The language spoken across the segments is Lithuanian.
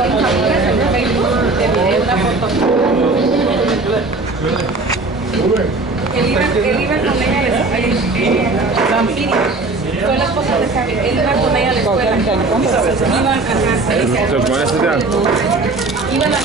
Él iba con ella fue la esposa de Javi. Él iba con ella a la escuela. Iban a la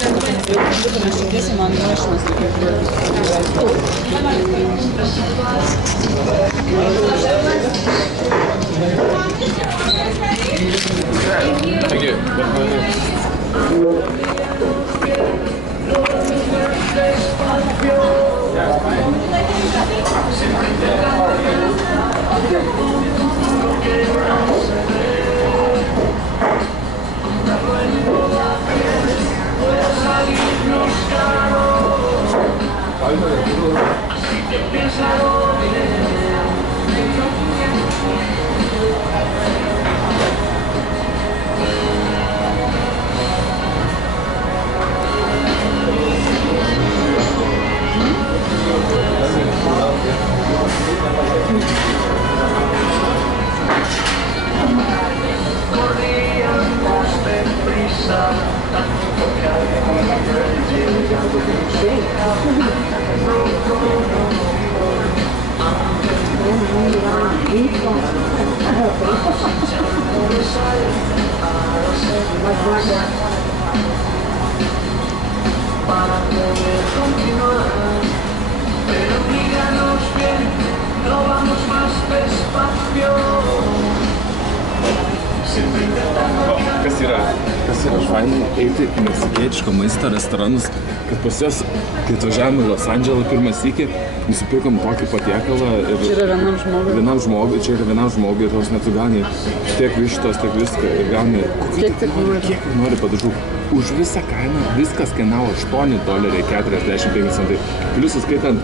para poder continuar, pero míranos bien, no vamos más despacio. Kas yra fainai eiti į meksikietiško maisto restoranus, kad pas jos, kai atvažiavome į Los Andželą pirmą sykį, nusipirkom tokį patiekalą ir... Čia yra vienam žmogui. Čia yra vienam žmogui, tos net tu gauni tiek vištos, tiek viską ir gauni... Kiek nori padažų. Už visą kainą viskas kainavo $8.45 centai. Plius įskaitant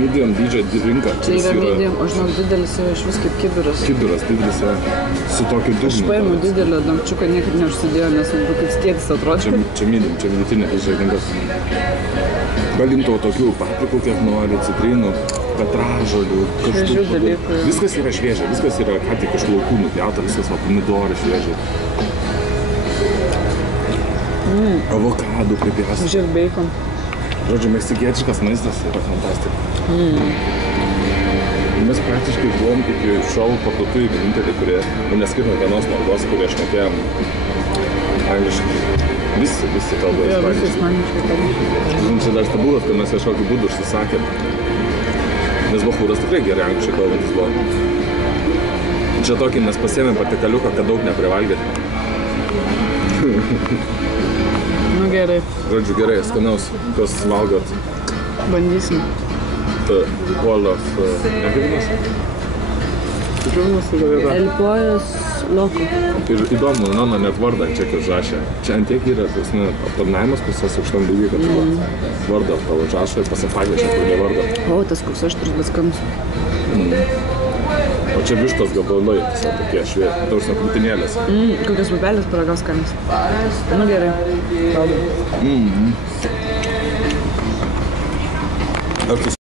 medium dydžio rinką. Čia yra medium, o žinok, didelis yra iš vis kaip kibiras. Kibiras, didelis yra su tokiu dugnu. Aš paimu didelio damčiuką, niekaip neužsidėjau, nes kaip skėtis atrodo. Čia medium, čia vidutinė dydžio rinkas. Galimtau tokių paprikų, kiek nori, citrinų, petražolių, šviežių dalykų. Viskas yra šviežia, viskas yra ką tik iš laukų nupjauta, viskas va pomidorų šviežiai. Avokadų pripjausta. Žiūrėk, bacon. Žodžiu, meksikietiškas maistas yra fantastika. Mes praktiškai buvom iki šiol parduotuvėj vieninteliai, kurie, neskirtant vienos maldos, kurie šnekėjom angliškai. Visi kalba ispaniškai. Jo, visi ispaniškai kalba. Čia dar stebūlas, kad mes kažkokį būdų užsisakėm. Nes Bachūras tikrai gerai angliškai kalbantis buvo. Čia tokį mes pasiėmėm patikaliuką, kad daug neprivalgėt. Nu gerai. Žodžiu, gerai, skanaus, kas valgot. Bandysim. Wall of... Nekaivinas? Nekaivinas yra vieta. El Pollos Loco. Ir įdomu, Nona net vardą čia užrašė. Čia ant tiek yra aptarnavimas pas jas aukštam lygiai, kad tu vardą tavo užrašo ir pasipagėšė, kur ne vardą. O, tas koks aštrus, bet skanus. O čia vištos gabalai, tiesiog tokie švieži, taursna krūtinėlės. Kokios pupelės paragaus skanis. Nu gerai. Kalbam. Ar tu